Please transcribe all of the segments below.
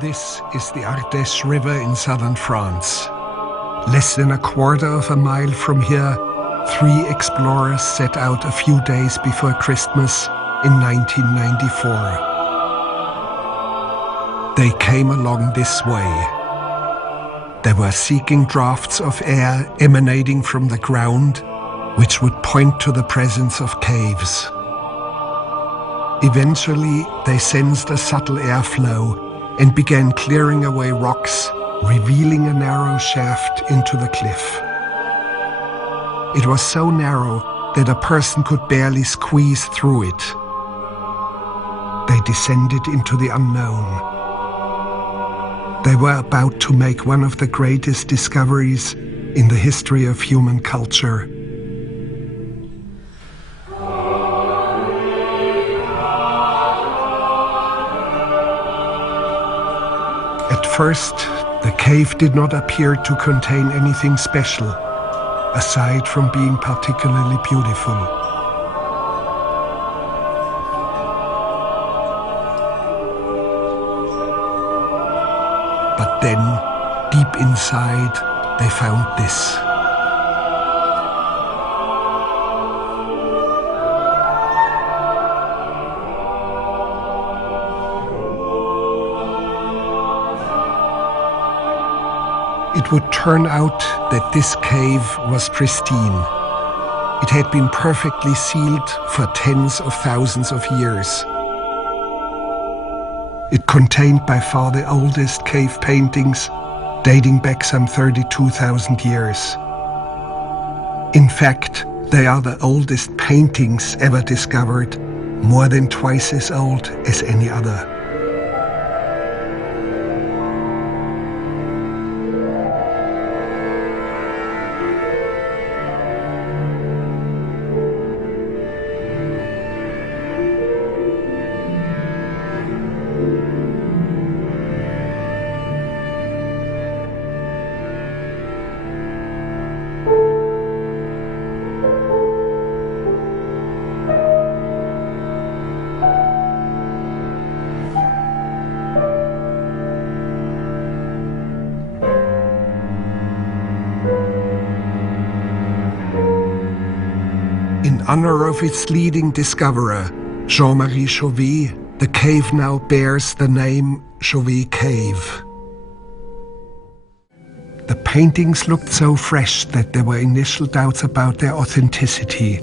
This is the Ardèche River in southern France. Less than a quarter of a mile from here, 3 explorers set out a few days before Christmas in 1994. They came along this way. They were seeking drafts of air emanating from the ground, which would point to the presence of caves. Eventually, they sensed a subtle airflow and began clearing away rocks, revealing a narrow shaft into the cliff. It was so narrow that a person could barely squeeze through it. They descended into the unknown. They were about to make one of the greatest discoveries in the history of human culture. At first, the cave did not appear to contain anything special, aside from being particularly beautiful. But then, deep inside, they found this. It would turn out that this cave was pristine. It had been perfectly sealed for tens of thousands of years. It contained by far the oldest cave paintings, dating back some 32,000 years. In fact, they are the oldest paintings ever discovered, more than twice as old as any other. In honor of its leading discoverer, Jean-Marie Chauvet, the cave now bears the name Chauvet Cave. The paintings looked so fresh that there were initial doubts about their authenticity.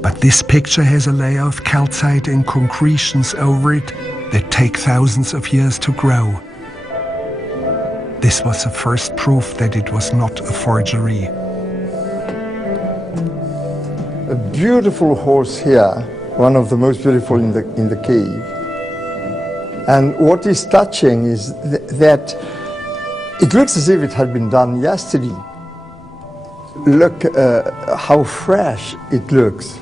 But this picture has a layer of calcite and concretions over it that take thousands of years to grow. This was the first proof that it was not a forgery. A beautiful horse here, one of the most beautiful in the cave. And what is touching is that it looks as if it had been done yesterday. Look how fresh it looks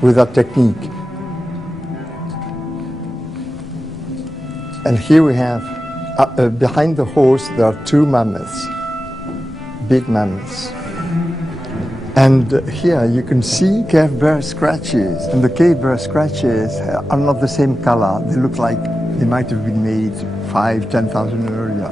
with that technique. And here we have, behind the horse, there are two mammoths, big mammoths. And here you can see cave bear scratches. And the cave bear scratches are not the same color. They look like they might have been made 5,000 to 10,000 earlier.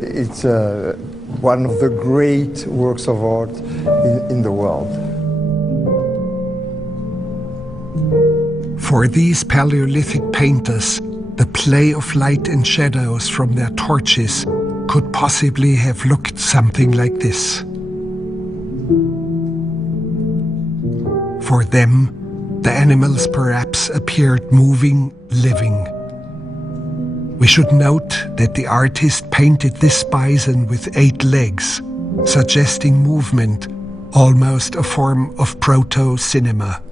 It's one of the great works of art in the world. For these Paleolithic painters, the play of light and shadows from their torches could possibly have looked something like this. For them, the animals perhaps appeared moving, living. We should note that the artist painted this bison with 8 legs, suggesting movement, almost a form of proto-cinema.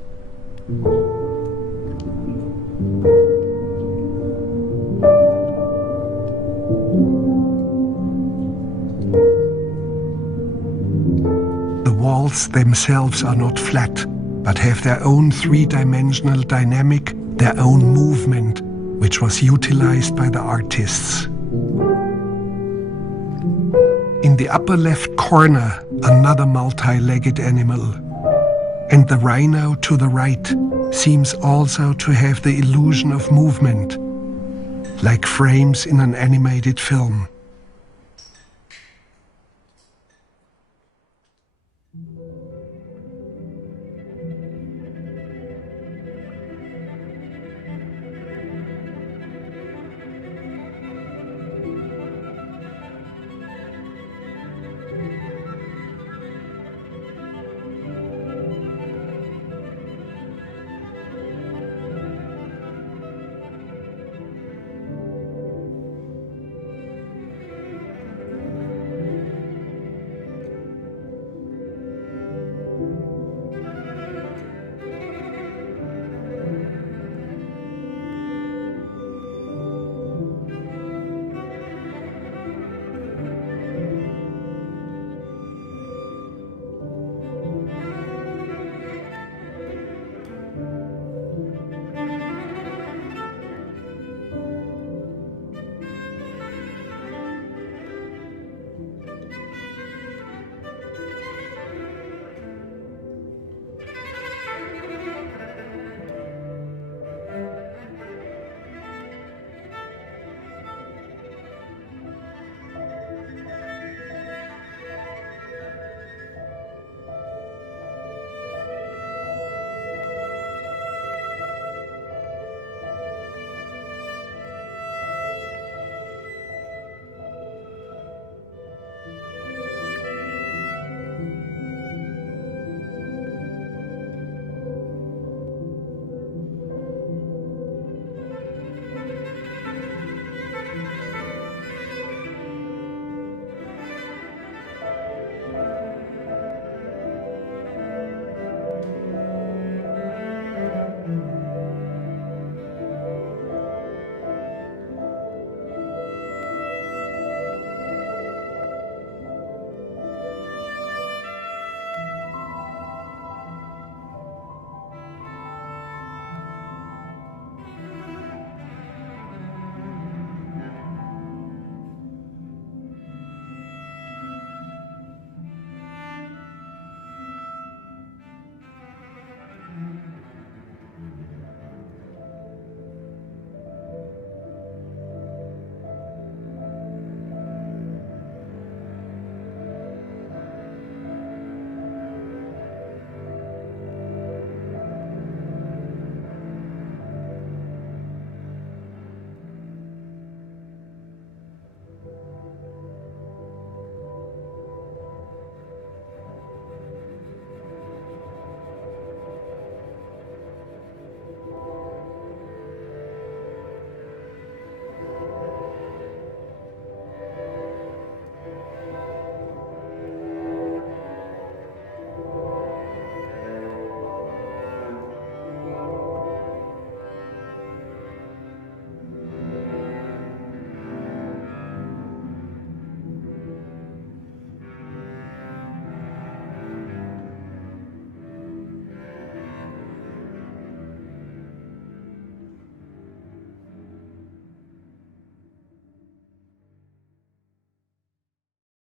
The walls themselves are not flat, but have their own 3-dimensional dynamic, their own movement, which was utilized by the artists. In the upper left corner, another multi-legged animal. And the rhino to the right seems also to have the illusion of movement, like frames in an animated film.